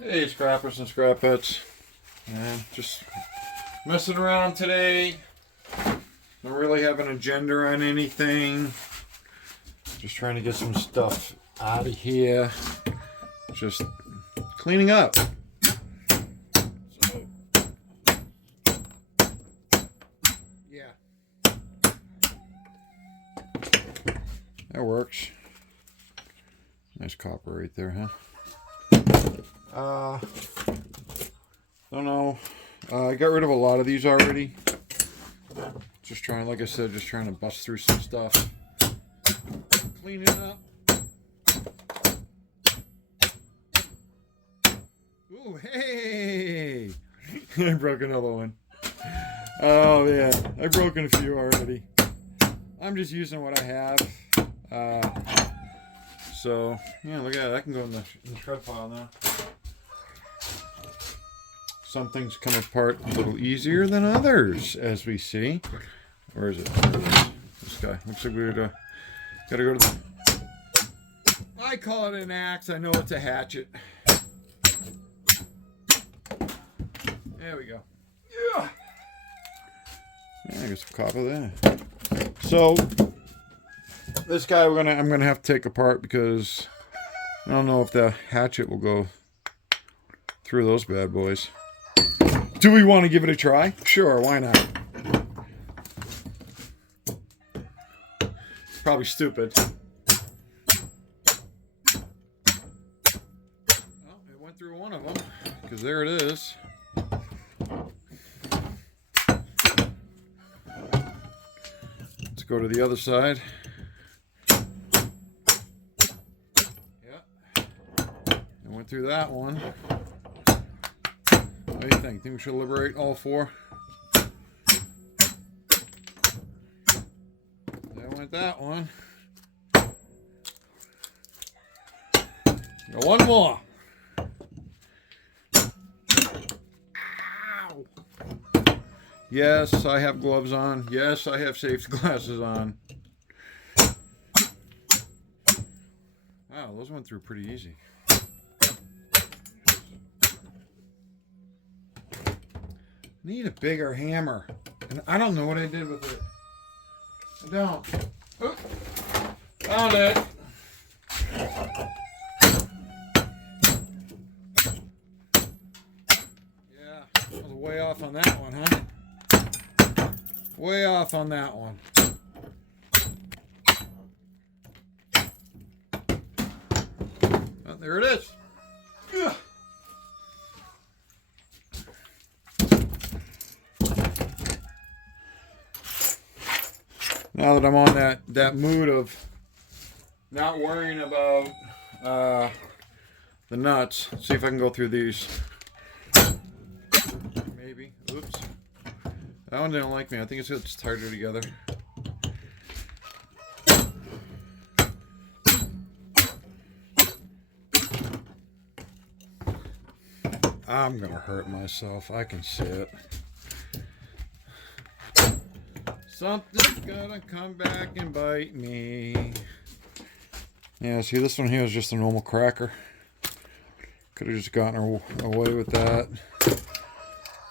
Hey, scrappers and scrapettes. And just messing around today. Don't really have an agenda on anything. Just trying to get some stuff out of here. Just cleaning up. So, yeah. That works. Nice copper right there, huh? Don't know. I got rid of a lot of these already. Just trying, like I said, just trying to bust through some stuff. Clean it up. Ooh, hey! I broke another one. Oh, yeah. I've broken a few already. I'm just using what I have. So, yeah, look at that. I can go in the shred pile now. Some things come apart a little easier than others, as we see. Where is it? This guy. Looks like we gotta go to the... I call it an axe. I know it's a hatchet. There we go. Yeah. Yeah, I got some copper there. So, this guy I'm gonna have to take apart because I don't know if the hatchet will go through those bad boys. Do we want to give it a try? Sure, why not? It's probably stupid. Well, it went through one of them, because there it is. Let's go to the other side. Yeah. It went through that one. What do you think? Think we should liberate all four? That went that one. Got one more. Ow! Yes, I have gloves on. Yes, I have safety glasses on. Wow, those went through pretty easy. Need a bigger hammer. And I don't know what I did with it. I don't. Oh, found it. Yeah, I was way off on that one, huh? Way off on that one. Oh, there it is. Ugh. Now that I'm on that mood of not worrying about the nuts, let's see if I can go through these. Maybe. Oops. That one didn't like me. I think it's tighter together. I'm gonna hurt myself. I can see it. Something's gonna come back and bite me. Yeah, see, this one here is just a normal cracker. Could have just gotten away with that.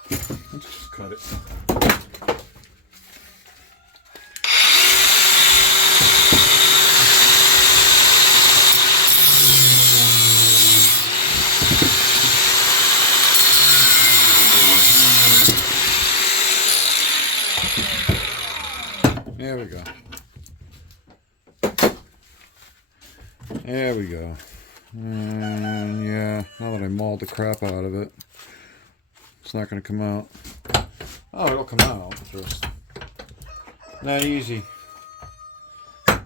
Let's just cut it. There we go. There we go. And yeah, now that I mauled the crap out of it, it's not going to come out. Oh, it'll come out. Just not easy. It's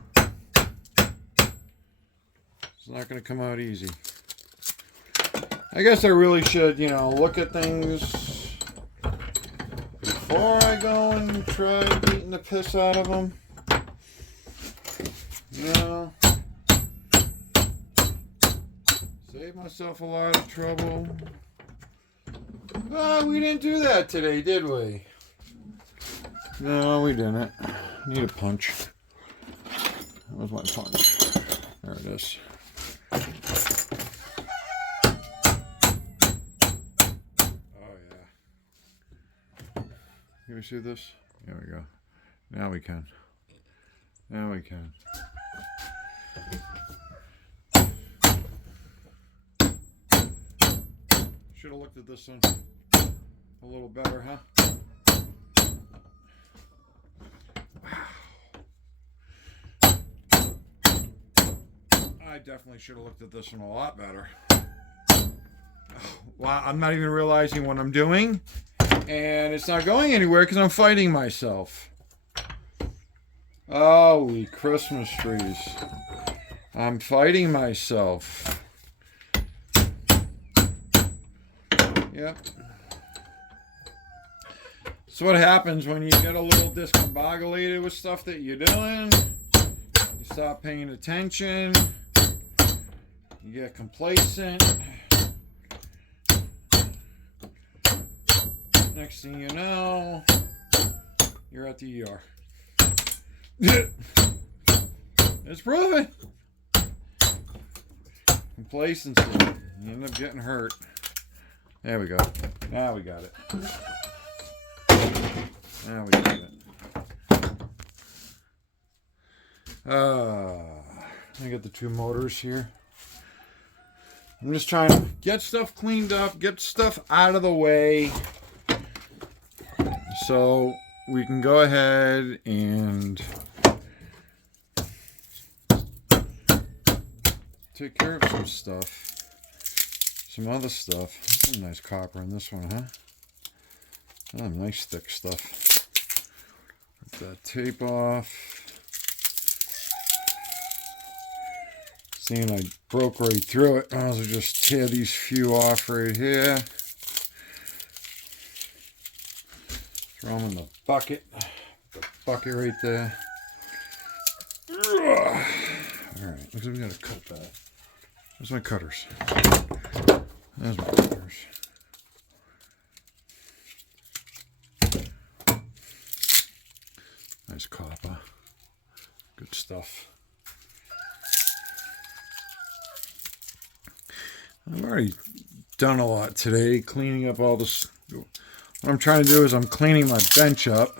not going to come out easy. I guess I really should, look at things before I go and try beating the piss out of them. Save myself a lot of trouble. We didn't do that today, did we? No, we didn't. Need a punch. Where's my punch? There it is. we see this? There we go. Now we can. Now we can. Should have looked at this one a little better, huh? Wow. I definitely should have looked at this one a lot better. Wow, I'm not even realizing what I'm doing, and it's not going anywhere because I'm fighting myself. Holy Christmas trees. I'm fighting myself. Yep. So what happens when you get a little discombobulated with stuff that you're doing? You stop paying attention. You get complacent. Next thing you know, you're at the ER. It's proven. Complacency. You end up getting hurt. There we go. Now we got it. Now we got it. I got the two motors here. I'm just trying to get stuff cleaned up, get stuff out of the way, so we can go ahead and take care of some stuff. Some other stuff. Some nice copper in this one, huh? Oh, nice thick stuff. Get that tape off. Seeing I broke right through it. I'll just tear these few off right here. Throw them in the bucket. The bucket right there. Alright, looks like we gotta cut that. Where's my cutters? There's my cutters. Nice copper. Good stuff. I've already done a lot today, cleaning up all this. What I'm trying to do is I'm cleaning my bench up.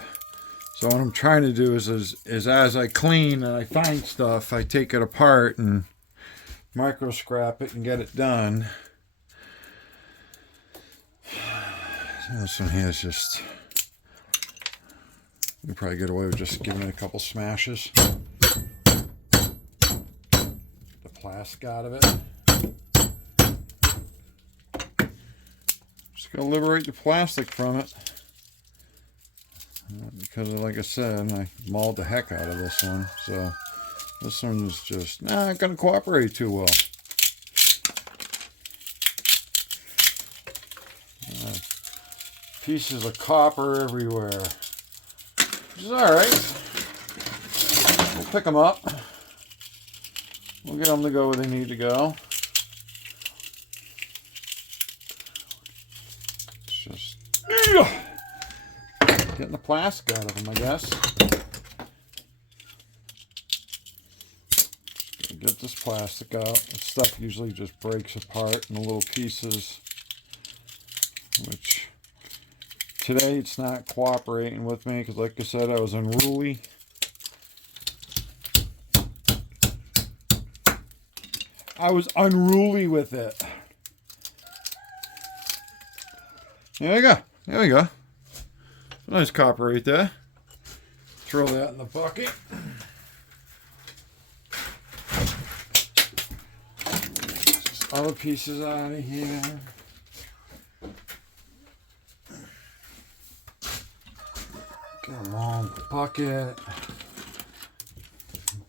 So what I'm trying to do is as I clean and I find stuff, I take it apart and micro scrap it and get it done. This one here is just, you can probably get away with just giving it a couple smashes. The plastic out of it. Just gotta liberate the plastic from it. Because like I said, I mauled the heck out of this one. So this one is just not gonna cooperate too well. Pieces of copper everywhere. Which is alright. We'll pick them up. We'll get them to go where they need to go. It's just getting the plastic out of them, I guess. Get this plastic out. This stuff usually just breaks apart in little pieces, which today it's not cooperating with me because, like I said, I was unruly. I was unruly with it. There we go. There we go. Nice copper right there. Throw that in the bucket. Just other pieces out of here. Get them all in the bucket.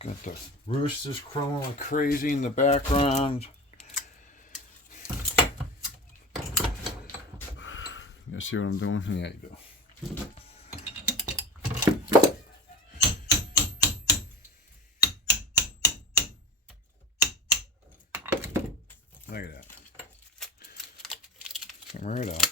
Got the roosters crowing like crazy in the background. You see what I'm doing? Yeah, you do. Look at that. Come right up.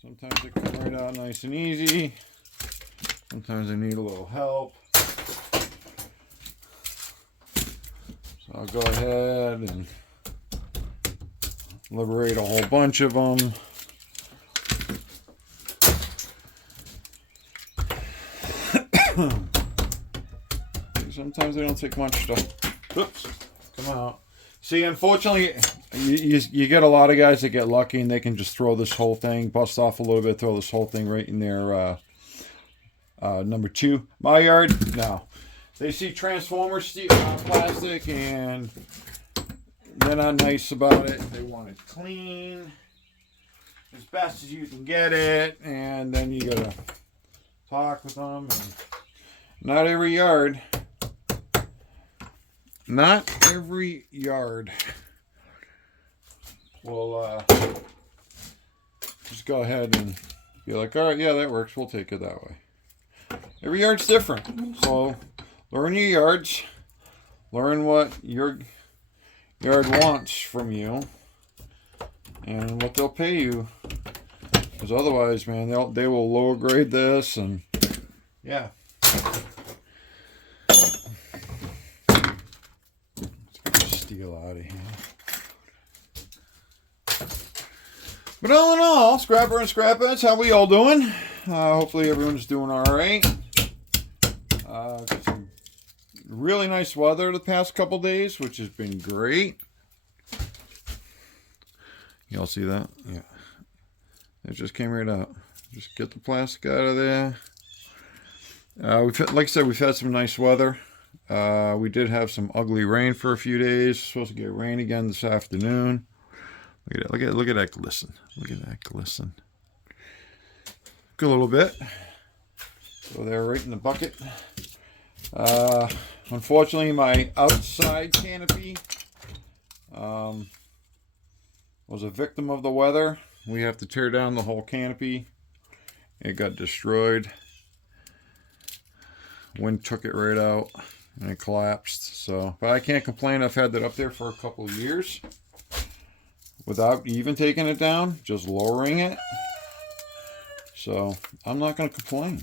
Sometimes it comes right out nice and easy. Sometimes I need a little help. So I'll go ahead and liberate a whole bunch of them. Sometimes they don't take much to, oops, come out. See, unfortunately, you get a lot of guys that get lucky and they can just throw this whole thing, bust off a little bit, throw this whole thing right in their number 2. My yard, no. They see Transformer steel, plastic, and they're not nice about it. They want it clean, as best as you can get it, and then you gotta talk with them. And not every yard will just go ahead and be like, all right, yeah, that works. We'll take it that way. Every yard's different. So learn your yards. Learn what your yard wants from you and what they'll pay you. Because otherwise, man, they will lower grade this, and yeah. Steel out of here. But all in all, Scrapper and Scrapheads, how we all doing? Hopefully everyone's doing all right. Got some really nice weather the past couple days, which has been great. Y'all see that? Yeah. It just came right out. Just get the plastic out of there. Like I said, we've had some nice weather. We did have some ugly rain for a few days. Supposed to get rain again this afternoon. Look at that glisten. Look at that glisten. Good little bit. So they're right in the bucket. Unfortunately, my outside canopy was a victim of the weather. We have to tear down the whole canopy. It got destroyed. Wind took it right out and it collapsed. So, but I can't complain. I've had that up there for a couple of years without even taking it down, just lowering it. So I'm not going to complain.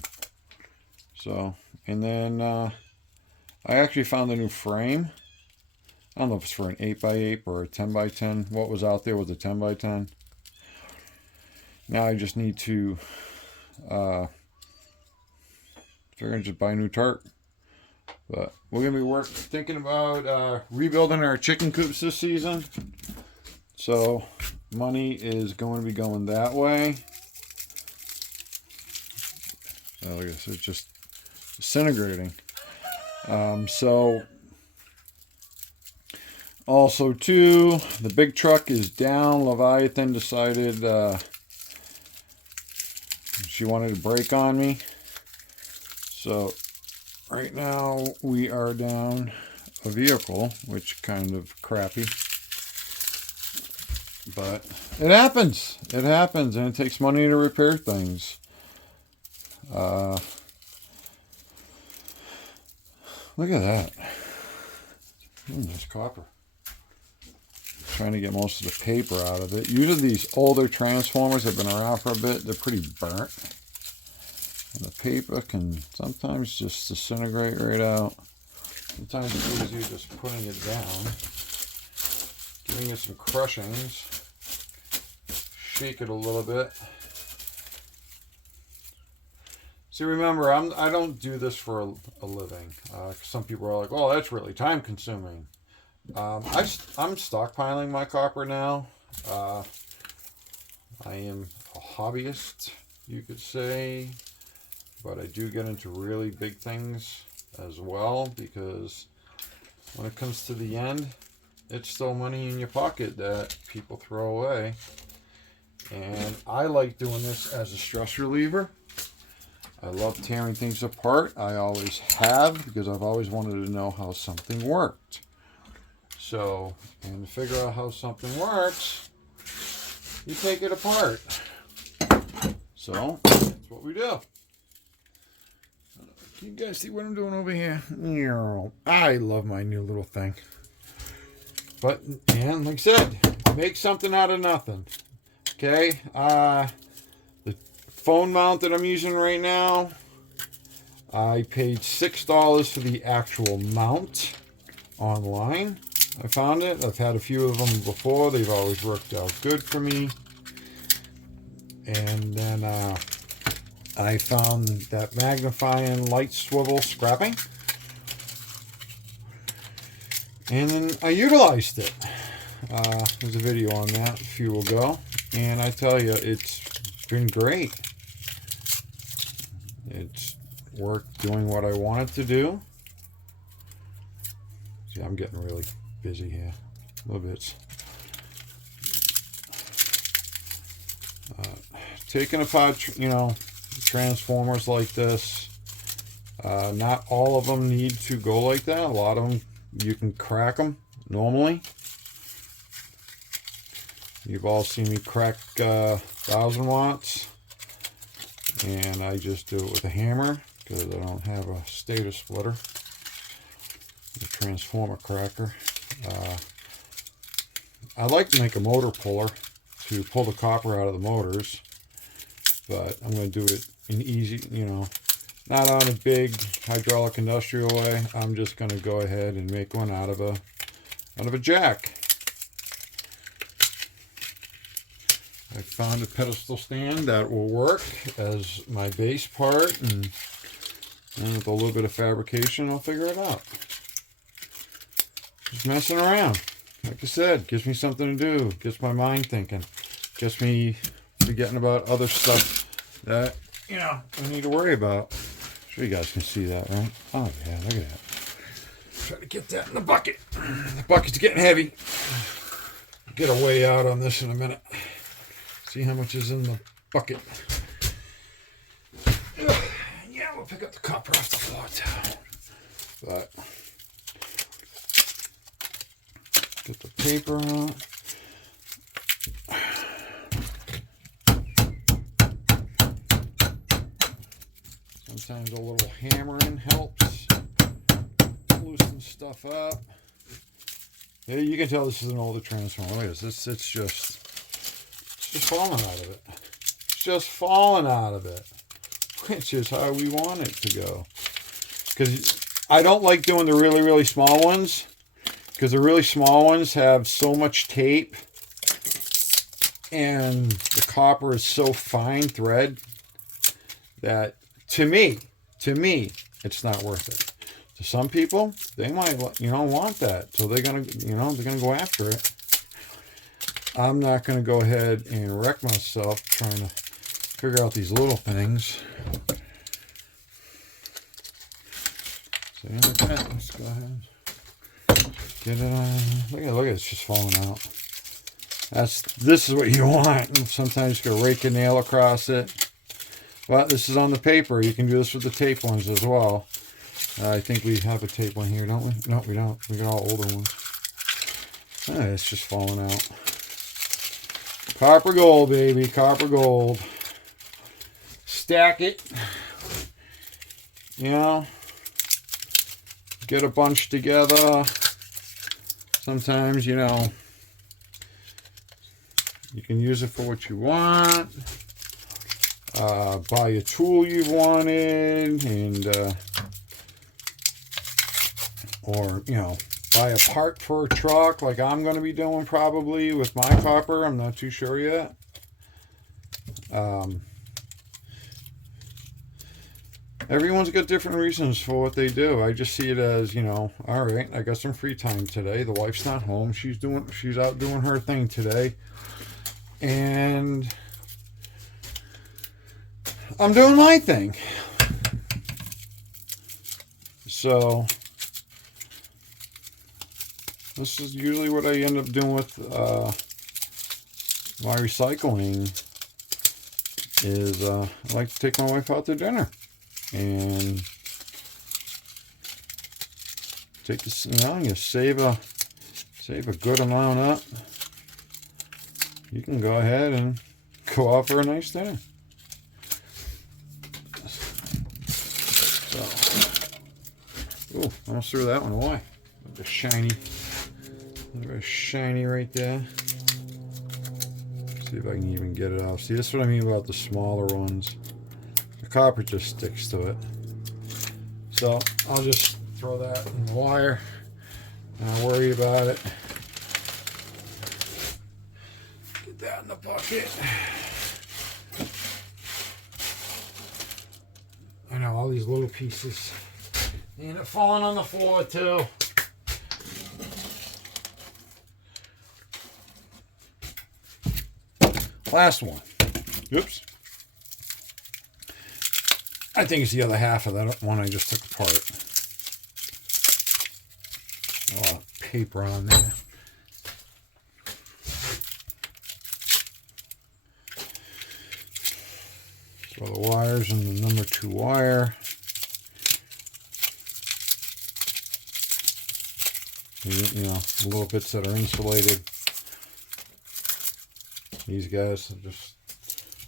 So, and then I actually found a new frame. I don't know if it's for an 8x8 or a 10x10. What was out there was a 10x10. Now I just need to figure just buy a new tarp. But we're gonna be thinking about rebuilding our chicken coops this season. So money is going to be going that way. Look at this, it's just disintegrating. So also too, the big truck is down. Leviathan decided she wanted to break on me. So right now we are down a vehicle, which kind of crappy. But it happens. It happens, and it takes money to repair things. Look at that. There's copper. Trying to get most of the paper out of it. Usually these older transformers have been around for a bit. They're pretty burnt. And the paper can sometimes just disintegrate right out. Sometimes it's easier just putting it down. Giving it some crushings. Shake it a little bit. See, remember, I don't do this for a living. Some people are like, "Oh, that's really time consuming." I'm stockpiling my copper now. I am a hobbyist, you could say, but I do get into really big things as well, because when it comes to the end, it's still money in your pocket that people throw away. And I like doing this as a stress reliever. I love tearing things apart. I always have, because I've always wanted to know how something worked. So, and to figure out how something works, you take it apart. So, that's what we do. Can you guys see what I'm doing over here? I love my new little thing. But, and like I said, make something out of nothing. Okay, the phone mount that I'm using right now, I paid $6 for the actual mount online. I found it. I've had a few of them before. They've always worked out good for me. And then I found that magnifying light swivel scrapping. And then I utilized it. There's a video on that a few ago. And I tell you, it's been great. It's worked doing what I want it to do. See, I'm getting really busy here. A little bit. Taking apart, you know, transformers like this. Not all of them need to go like that. A lot of them, you can crack them normally. You've all seen me crack 1000 watts. And I just do it with a hammer because I don't have a stator splitter. A transformer cracker. I like to make a motor puller to pull the copper out of the motors, but I'm going to do it in easy, you know, not on a big hydraulic industrial way. I'm just going to go ahead and make one out of a jack. I found a pedestal stand that will work as my base part, and with a little bit of fabrication, I'll figure it out. Just messing around. Like I said, gives me something to do. Gets my mind thinking. Gets me forgetting about other stuff that, you know, I need to worry about. Sure you guys can see that, right? Oh, yeah, look at that. Try to get that in the bucket. The bucket's getting heavy. Get a weigh out on this in a minute. See how much is in the bucket. Yeah, we'll pick up the copper off the floor, too. But get the paper out. Sometimes a little hammering helps loosen stuff up. Yeah, you can tell this is an older transformer. Look at this. It's just falling out of it. It's just falling out of it, which is how we want it to go. Because I don't like doing the really, really small ones. Because the really small ones have so much tape and the copper is so fine thread that to me, it's not worth it. To some people, they might, you know, want that. So they're going to, you know, they're going to go after it. I'm not going to go ahead and wreck myself trying to figure out these little things. So yeah, like that. Let's go ahead. Get it on. Look at it, it's just falling out. This is what you want. Sometimes you can rake a nail across it. Well, this is on the paper. You can do this with the tape ones as well. I think we have a tape one here, don't we? No, we don't. We got all older ones. It's just falling out. Copper gold, baby. Copper gold. Stack it. You know. Get a bunch together. Sometimes, you know, you can use it for what you want. Buy a tool you've wanted, and or, you know, buy a part for a truck like I'm going to be doing probably with my copper. I'm not too sure yet. Everyone's got different reasons for what they do. I just see it as, you know, all right, I got some free time today. The wife's not home. She's out doing her thing today. And I'm doing my thing. So this is usually what I end up doing with my recycling is I like to take my wife out to dinner. And take this, you know, you save a good amount up. You can go ahead and go out for a nice dinner. So, ooh, almost threw that one away. Look at the shiny right there. See if I can even get it off. See, that's what I mean about the smaller ones. Copper just sticks to it. So I'll just throw that in the wire. Not worried about it. Get that in the bucket. I know, all these little pieces. They end up falling on the floor too. Last one. Oops. I think it's the other half of that one I just took apart. A lot of paper on there. So the wires and the number 2 wire. You know, little bits that are insulated. These guys, just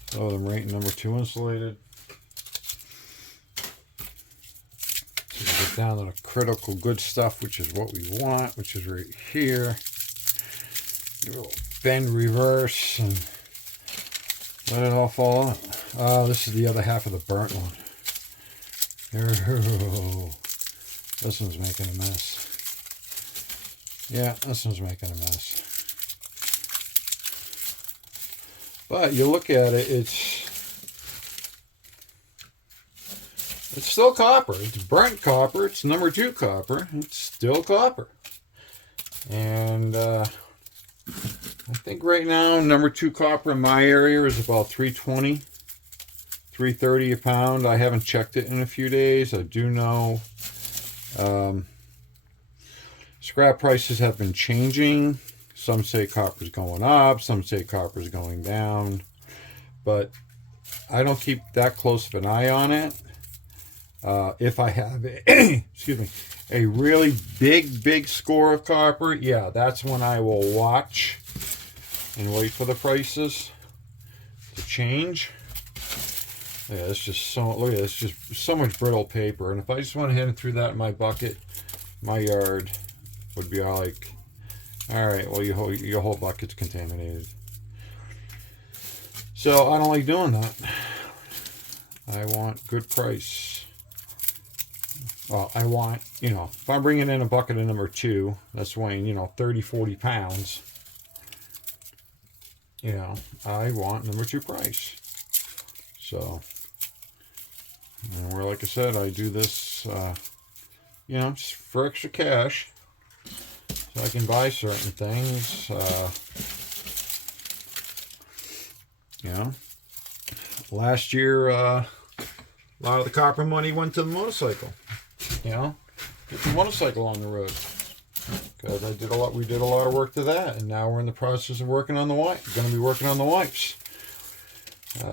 throw them right in number 2 insulated. So we get down to the critical good stuff, which is what we want, which is right here. You'll bend reverse and let it all fall out. This is the other half of the burnt one. Oh, this one's making a mess. Yeah, this one's making a mess. But you look at it, it's still copper. It's burnt copper. It's number 2 copper. It's still copper. And I think right now number 2 copper in my area is about $3.20, $3.30 a pound. I haven't checked it in a few days. I do know scrap prices have been changing. Some say copper's going up, some say copper's going down, but I don't keep that close of an eye on it. If I have excuse me, a really big score of copper, yeah, that's when I will watch and wait for the prices to change. Yeah, it's just so, look at this, just so much brittle paper, and if I just went ahead and threw that in my bucket, my yard would be all like, all right, well, your whole bucket's contaminated. So I don't like doing that. I want good price. Well, I want, you know, if I'm bringing in a bucket of number 2, that's weighing, you know, 30, 40 pounds, you know, I want number 2 price. So, and where, like I said, I do this, you know, just for extra cash. So I can buy certain things, you know. Last year, a lot of the copper money went to the motorcycle, you know. Get the motorcycle on the road. Because we did a lot of work to that, and now we're in the process of working on the wipe. Going to be working on the wipes.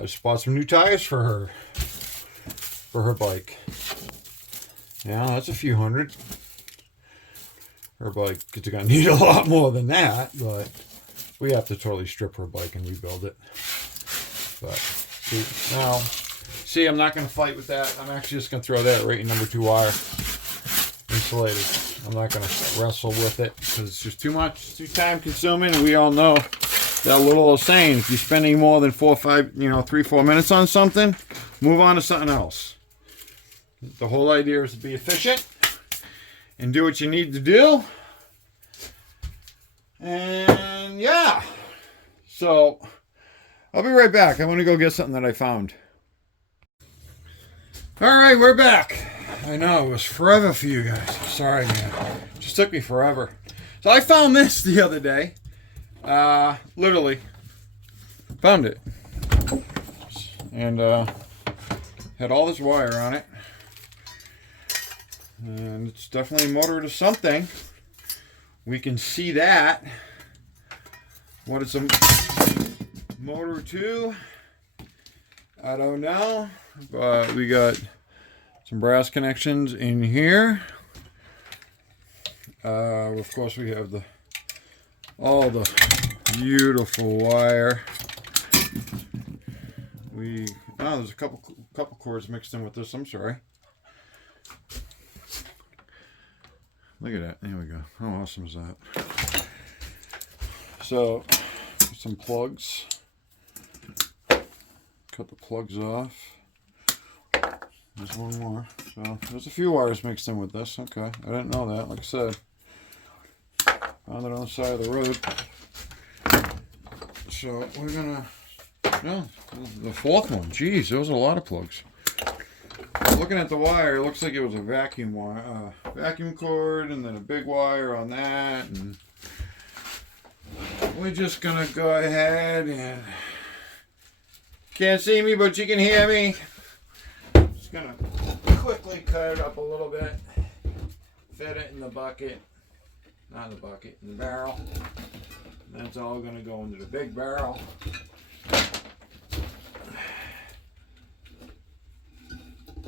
Just bought some new tires for her bike. Yeah, that's a few hundred. Her bike is going to need a lot more than that, but we have to totally strip her bike and rebuild it. But see, I'm not going to fight with that. I'm actually just going to throw that right in number 2 wire, insulated. I'm not going to wrestle with it because it's just too much, it's too time consuming, and we all know that little old saying: if you're spending more than 4 or 5, 3-4 minutes on something, move on to something else. The whole idea is to be efficient and do what you need to do. And yeah, so I'll be right back. I want to go get something that I found. All right, we're back. I know, it was forever for you guys. Sorry, man. It just took me forever. So I found this the other day. Literally found it. And had all this wire on it. And it's definitely a motor to something. We can see that. What it's a motor to, I don't know. But we got some brass connections in here. Of course, we have all the beautiful wire. There's a couple cords mixed in with this. I'm sorry. Look at that. There we go. How awesome is that? So, some plugs. Cut the plugs off. There's one more. So, there's a few wires mixed in with this. Okay. I didn't know that. Like I said, Found it on the side of the road. So we're gonna, no, the fourth one. Jeez, there was a lot of plugs. Looking at the wire, it looks like it was a vacuum wire, vacuum cord, and then a big wire on that. And we're just gonna go ahead and, can't see me, but you can hear me. Just gonna quickly cut it up a little bit, fit it in the bucket, not in the bucket, in the barrel. And that's all gonna go into the big barrel.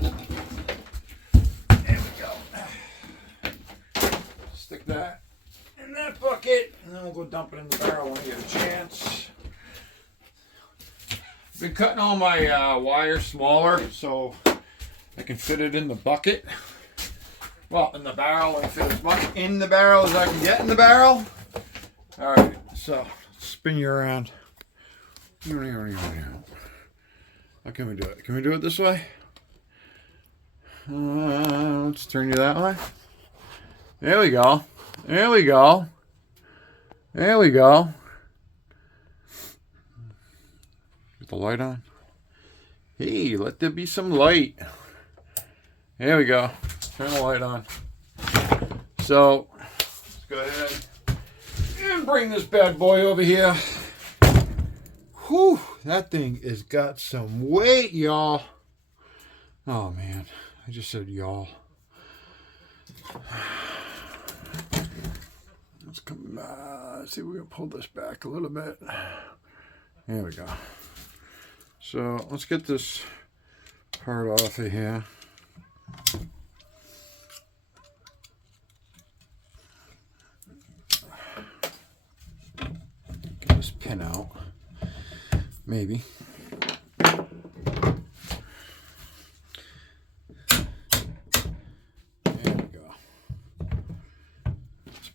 There we go. Stick that in that bucket, and then we'll go dump it in the barrel when we get a chance. Been cutting all my wire smaller so I can fit it in the bucket. Well, in the barrel, I fit as much in the barrel as I can get in the barrel. All right, so spin you around. How can we do it? Can we do it this way? Let's turn you that way. There we go. There we go. There we go. Get the light on. Hey, let there be some light. There we go. Turn the light on. So, let's go ahead and bring this bad boy over here. Whew, that thing has got some weight, y'all. Oh, man. I just said y'all. Let's come, let's see if we can pull this back a little bit. There we go. So let's get this part off of here. Get this pin out. Maybe.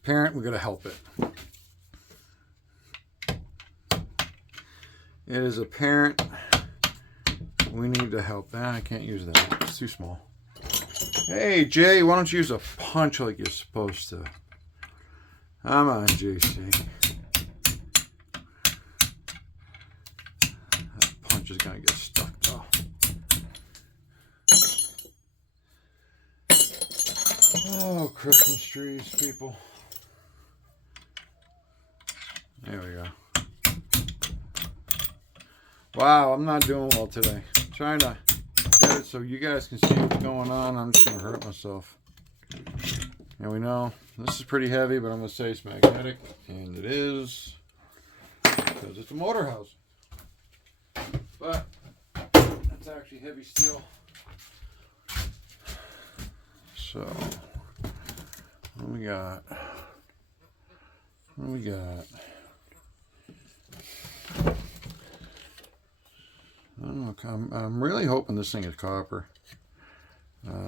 Parent, we're going to help it. It is apparent we need to help that. I can't use that. It's too small. Hey, Jay, why don't you use a punch like you're supposed to? Come on, JC. That punch is going to get stuck, though. Oh, Christmas trees, people. There we go. Wow, I'm not doing well today. I'm trying to get it so you guys can see what's going on. I'm just going to hurt myself. And we know this is pretty heavy, but I'm going to say it's magnetic. And it is. Because it's a motor house. But that's actually heavy steel. So, what do we got? What do we got? I don't know, I'm really hoping this thing is copper.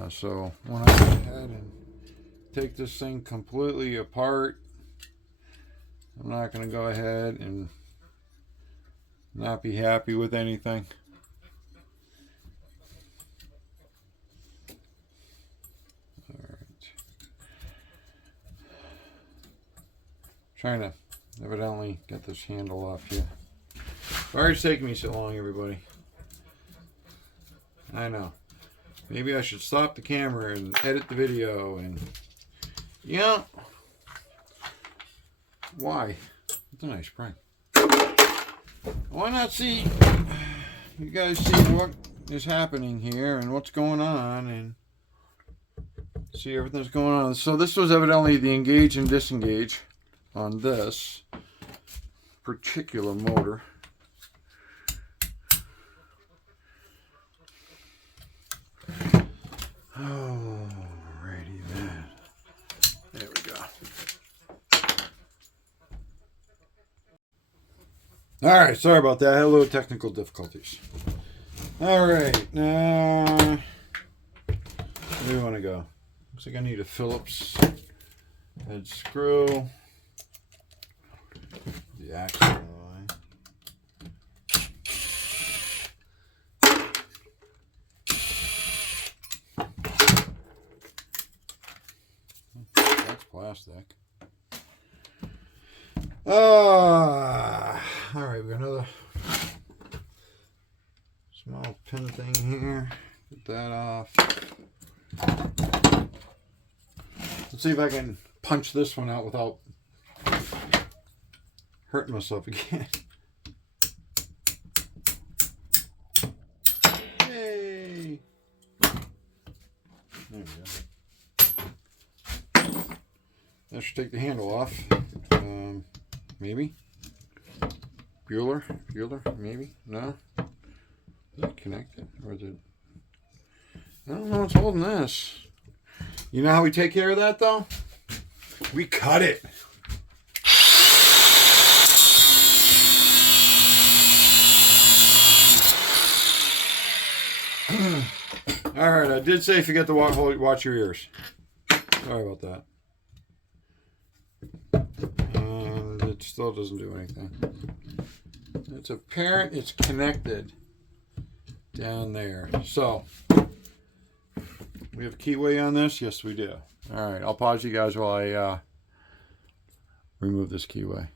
So when I go ahead and take this thing completely apart, I'm not going to go ahead and not be happy with anything. Alright. Trying to evidently get this handle off here. Why is it taking me so long, everybody? I know. Maybe I should stop the camera and edit the video and... Yeah. Why? It's a nice spring. Why not see... You guys see what is happening here and what's going on and... See everything's going on. So this was evidently the engage and disengage on this particular motor. Alrighty then. There we go. Alright, sorry about that. I had a little technical difficulties. Alright, now where do we want to go? Looks like I need a Phillips head screw. The axle line. That's plastic. All right, we got another small pin thing here. Get that off. Let's see if I can punch this one out without hurting myself again. Yay! There we go. That should take the handle off. Maybe. Bueller, maybe. No. Is it connected, or is it? I don't know what's holding this. You know how we take care of that, though? We cut it. All right, I did say forget to watch your ears. Sorry about that. And it still doesn't do anything. It's apparent it's connected down there. So, we have keyway on this? Yes, we do. All right, I'll pause you guys while I remove this keyway.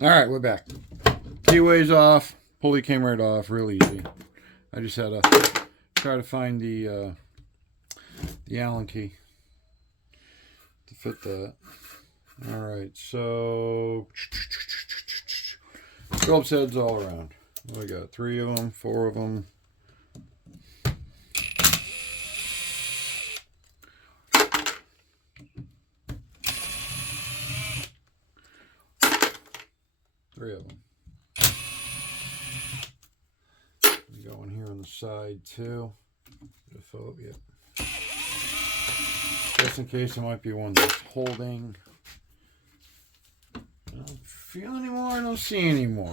All right, we're back. Keyway's off. Pulley came right off. Real easy. I just had to try to find the Allen key to fit that. All right, so Phillips heads all around. What we got? 3 of them, 4 of them. Three of them. We got one here on the side too. Philip, yep. Just in case there might be one that's holding. I don't feel anymore. I don't see anymore.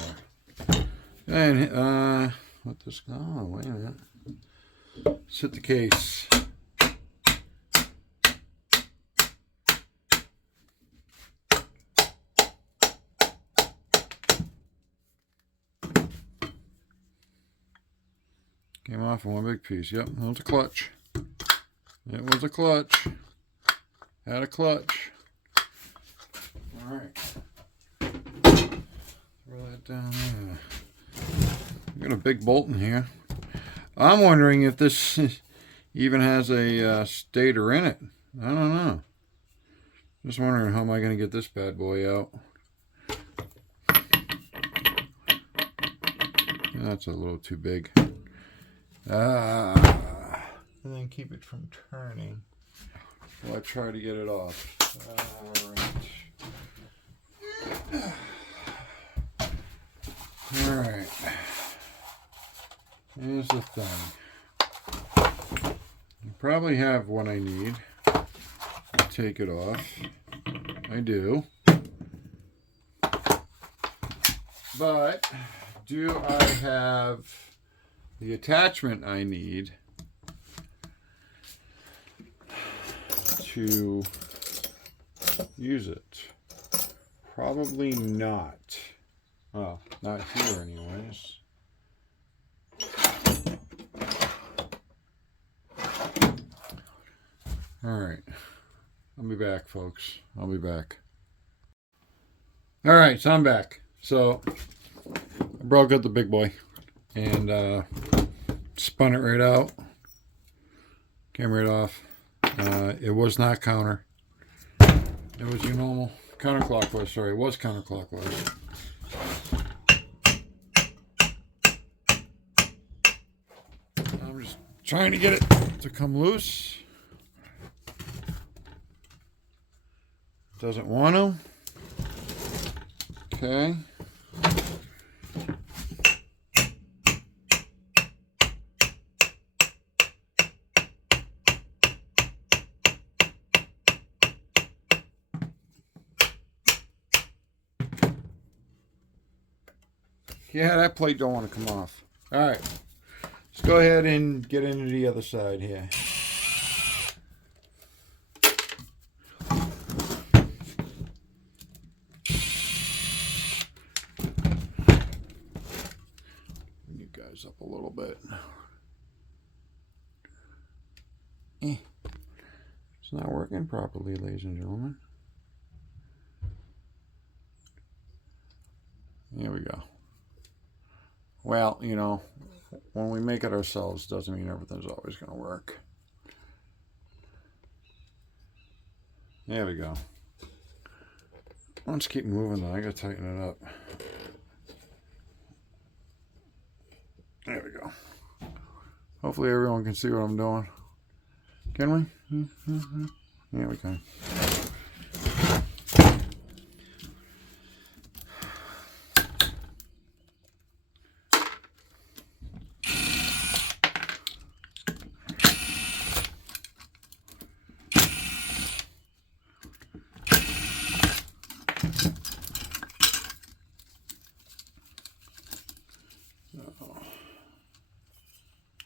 And let this go. Oh, wait a minute. Let's hit the case. Came off in one big piece. Yep, that was a clutch. It was a clutch. Had a clutch. All right. Throw that down there. Got a big bolt in here. I'm wondering if this even has a stator in it. I don't know. Just wondering how am I going to get this bad boy out. That's a little too big. And then keep it from turning while I try to get it off. Alright. Here's the thing. I probably have what I need to take it off. I do. But do I have the attachment I need to use it? Probably not. Well, not here anyways. Alright. I'll be back, folks. I'll be back. Alright, so I'm back. So, I broke out the big boy. And spun it right out. Came right off. It was not counter. It was your normal counterclockwise. Sorry, it was counterclockwise. I'm just trying to get it to come loose. Doesn't want to. Okay. Yeah, that plate don't want to come off. All right. Let's go ahead and get into the other side here. Bring you guys up a little bit. It's not working properly, ladies and gentlemen. There we go. Well, you know, when we make it ourselves, doesn't mean everything's always going to work. There we go. Let's keep moving though. I gotta tighten it up. There we go. Hopefully everyone can see what I'm doing. Can we? Yeah, we can.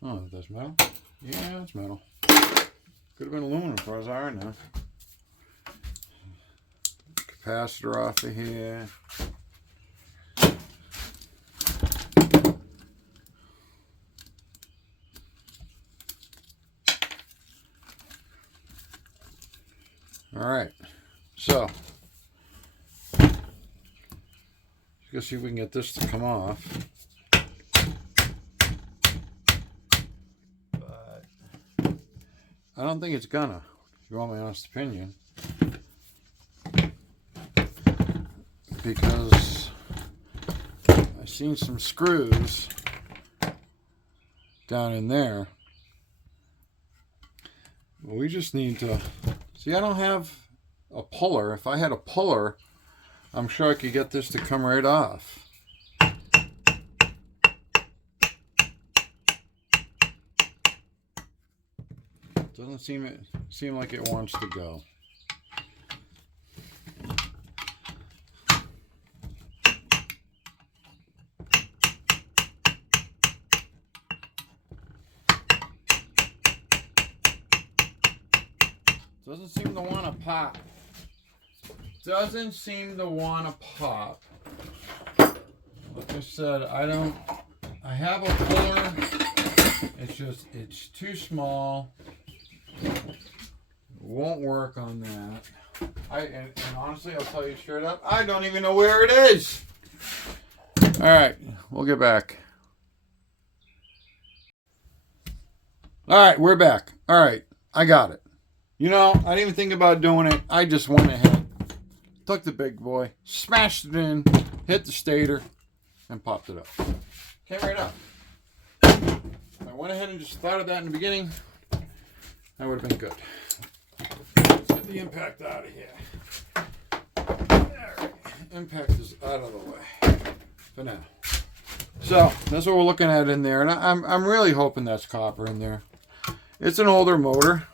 Oh, that's metal? Yeah, it's metal. Could have been aluminum as far as I know. Capacitor off of here. Alright, so let's see if we can get this to come off. I don't think it's gonna, if you want my honest opinion. Because I've seen some screws down in there. We just need to, see, I don't have a puller. If I had a puller, I'm sure I could get this to come right off. Doesn't seem like it wants to go. Doesn't seem to want to pop. Doesn't seem to want to pop. Like I said, I have a puller. It's too small. Won't work on that. And honestly, I'll tell you straight up, I don't even know where it is. Alright, we'll get back. Alright, we're back. Alright, I got it. You know, I didn't even think about doing it. I just went ahead, took the big boy, smashed it in, hit the stator, and popped it up. Came right up. If I went ahead and just thought of that in the beginning, that would have been good. Let's get the impact out of here. Alright, impact is out of the way for now. So, that's what we're looking at in there. And I'm really hoping that's copper in there. It's an older motor.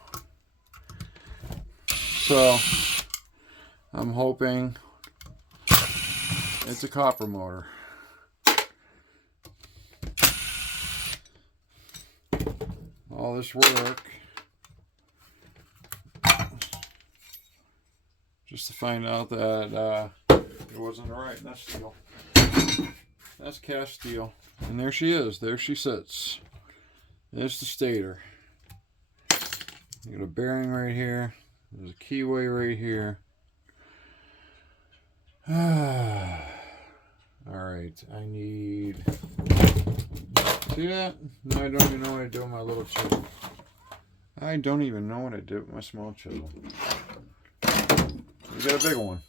So, I'm hoping it's a copper motor. All this work just to find out that it wasn't right. That's steel. That's cast steel. And there she is. There she sits. There's the stator. You got a bearing right here. There's a keyway right here. Alright, I need... See that? No, I don't even know what I do with my little chisel. I don't even know what I did with my small chisel. We got a big one.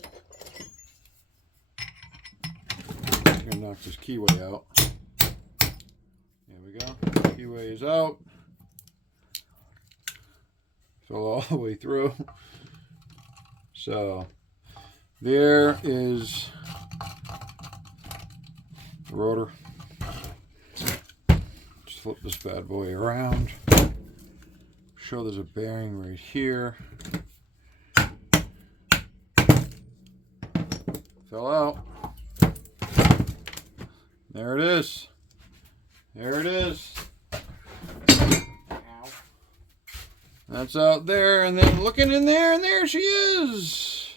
I'm gonna knock this keyway out. There we go. Keyway is out. Fell all the way through. So there is the rotor. Just flip this bad boy around. Show there's a bearing right here. Fell out. There it is. There it is. That's out there, and then looking in there, and there she is.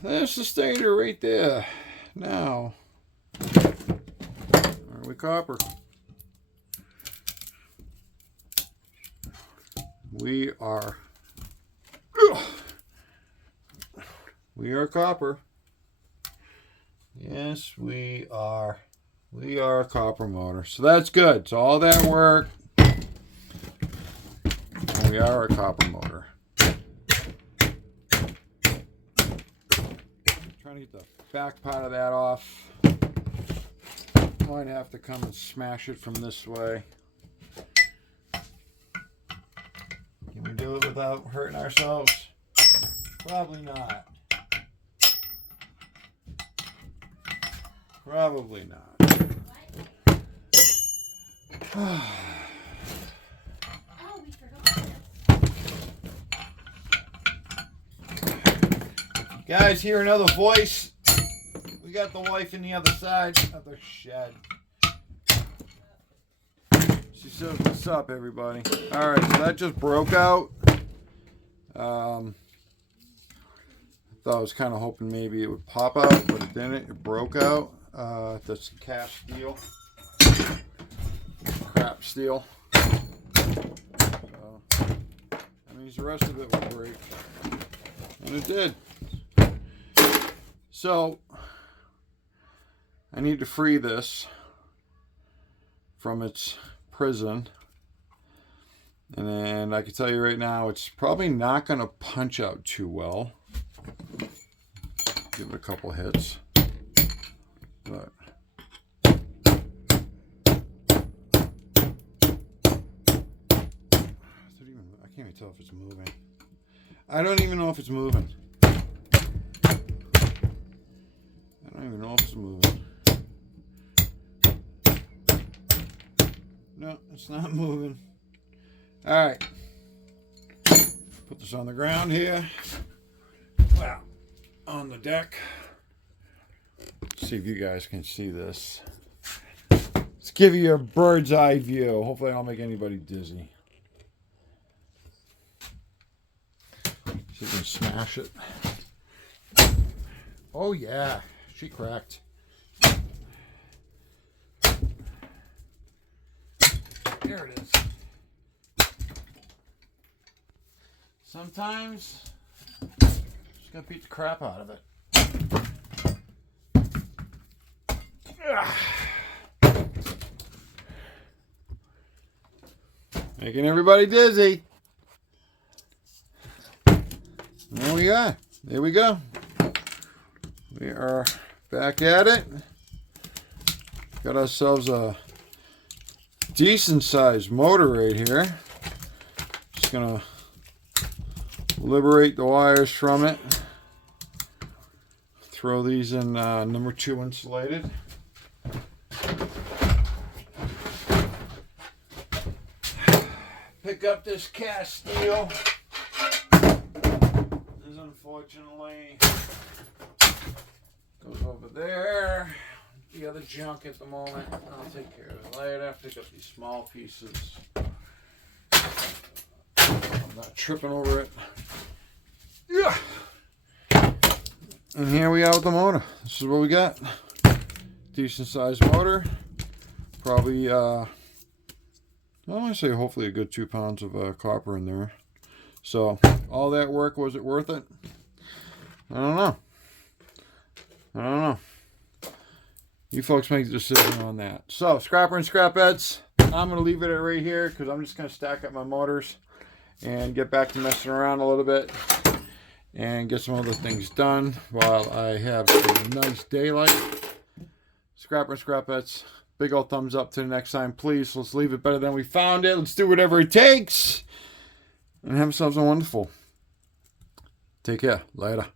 There's the stator right there. Now, are we copper? We are. We are copper. Yes, we are. We are a copper motor. So that's good. So all that work. We are a copper motor. Trying to get the back part of that off. Might have to come and smash it from this way. Can we do it without hurting ourselves? Probably not. Probably not. You guys hear another voice? We got the wife in the other side of the shed. She says, "What's up, everybody?" All right, so that just broke out. I thought I was kind of hoping maybe it would pop out, but it didn't. It broke out. That's cast steel. Crap steel. So, that means the rest of it will break. And it did. So, I need to free this from its prison. And then I can tell you right now, it's probably not going to punch out too well. Give it a couple hits. But I can't even tell if it's moving. I don't even know if it's moving. I don't even know if it's moving. No, it's not moving. All right. Put this on the ground here. Wow. On the deck. See if you guys can see this. Let's give you a bird's eye view. Hopefully I don't make anybody dizzy. See if you can smash it. Oh yeah, she cracked. There it is. Sometimes just gotta beat the crap out of it. Making everybody dizzy. There we go. There we go. We are back at it. Got ourselves a decent sized motor right here. Just gonna liberate the wires from it. Throw these in number 2 insulated. Pick up this cast steel. This unfortunately goes over there. The other junk at the moment. I'll take care of it later. Pick up these small pieces. I'm not tripping over it. Yeah. And here we are with the motor. This is what we got. Decent sized motor. Probably, I want to say hopefully a good 2 pounds of copper in there. So, all that work, was it worth it? I don't know. I don't know. You folks make the decision on that. So, scrapper and scrapettes, I'm going to leave it right here because I'm just going to stack up my motors and get back to messing around a little bit and get some other things done while I have some nice daylight. Scrapper and scrapettes, big old thumbs up to the next time, please. Let's leave it better than we found it. Let's do whatever it takes and have ourselves a wonderful. Take care. Later.